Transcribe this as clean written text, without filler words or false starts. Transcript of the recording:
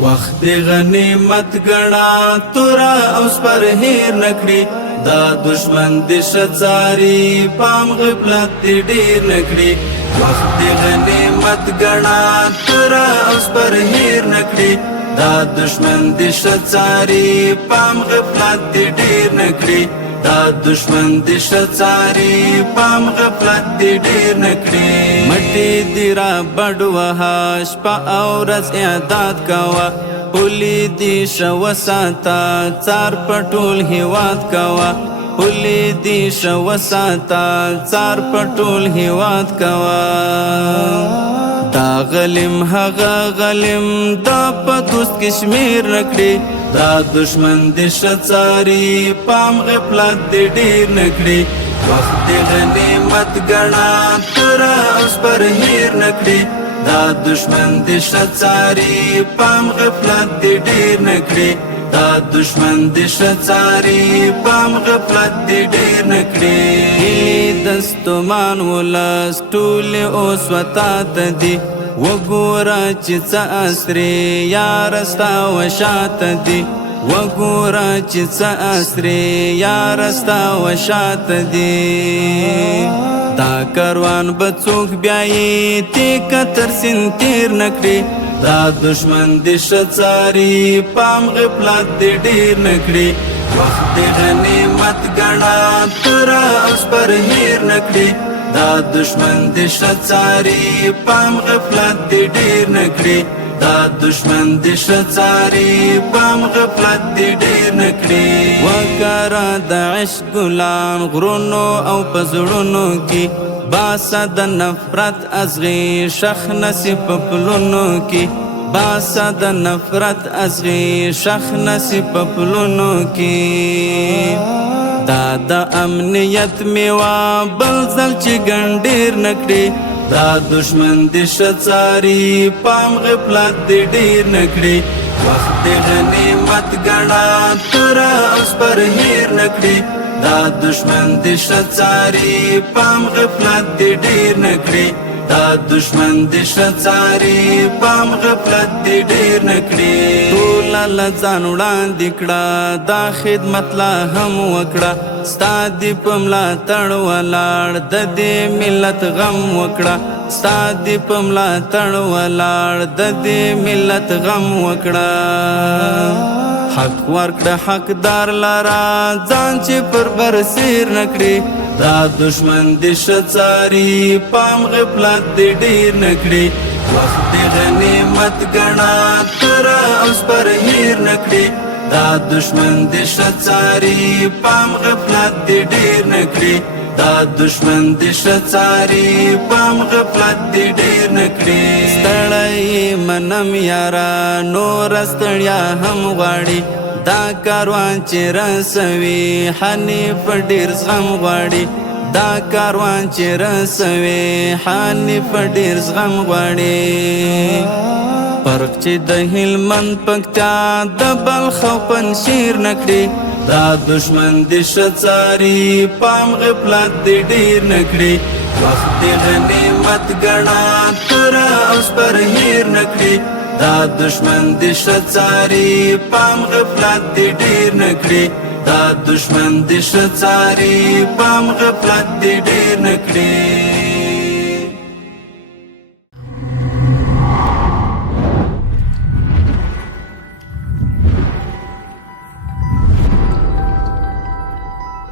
وخت غنیمت گنا تورا اوس پر هیر نکړي دا دشمن د شڅاری پام غفلت ډیر نکړي وخت غنیمت گنا تورا اوس پر هیر نکړي دا دشمن د شڅاری پام غفلت ډیر نکړي دا دشمن د شڅاری پام غفلت ډیر نکړي مټي دی را بډوه شپه او ورځ اعداد کوا پولی دی شو ساتا څار پټول هیواد کوا پولی دی شو ساتا څار پټول هیواد کوا دا غلم هغه غلم دا پتوس کشمیر نکړي دا دشمن د شڅاری پام غفلت ډیر نکړي وخت غنیمت گنا تورا اوس پر هیر نکړي دا دشمن د شڅاری پام غفلت ډیر نکړي دا دشمن د شڅاری پام غفلت ډیر نکړي دستمان ولس ټول اوس وتا ته دي وګوره چې څه اسرې یار ستا وشات دي وګوره چې څه اسرې یار ستا وشات دي دا کاروان به څوک بیایي تیک تر سین تیر نکړي دا دشمن د شڅاری پام غفلت ډیر نکړي وخت غنیمت گنا تورا اوس پر هیر نکړي دا دشمن د شڅاری پام غفلت ډیر نکړي دا دشمن د شڅاری پام غفلت ډیر نکړي وکړه د عشق ګلان غرونو او پزړونو کې باسه د نفرت ازغي شخ نصیب پلونو کې باسه د نفرت ازغي شخ نصیب پلونو کې دا د امنیت میوا بل ځل چې ګنډیر نکړي دا دشمن د شڅاری پام غفلت ډیر نکړي وخت غنیمت گنا تورا اوس پر هیر نکړي دا دشمن د شڅاری پام غفلت ډیر نکړي دا دشمن د شڅاری پام غفلت ډیر نکړي ټول لځان وړاندې کړه دا خدمت لا هم وکړه ستا دی پملا تړ ولاړ د دې ملت غم وکړه ستا دی پملا تړ ولاړ د دې ملت غم وکړه حق ورکړه حقدار لرا ځان چې پر برسیر نکړي دا دشمن د شڅاری پام غفلت ډیر نکړي وخت غنیمت گنا تورا اوس پر هیر نکړي دا دشمن د شڅاری پام غفلت ډیر نکړي دا دشمن د شڅاری پام غفلت ډیر نکړي ستړی منم یارا نور ستړیا هم غواړي دا کاروان چې رسوي حنیف ډیر زغم غواړي دا کاروان چې رسوي حنیف ډیر زغم غواړي پرخ چې د هلمند پکتیا د بلخ او پنجشیر نکړي دا دشمن د شڅاری پام غفلت ډیر نکړي وخت غنیمت گنا تورا اوس پر هیر نکړي دا دشمن د شڅاری پام غفلت ډیر نکړي دا دشمن د شڅاری پام غفلت ډیر نکړي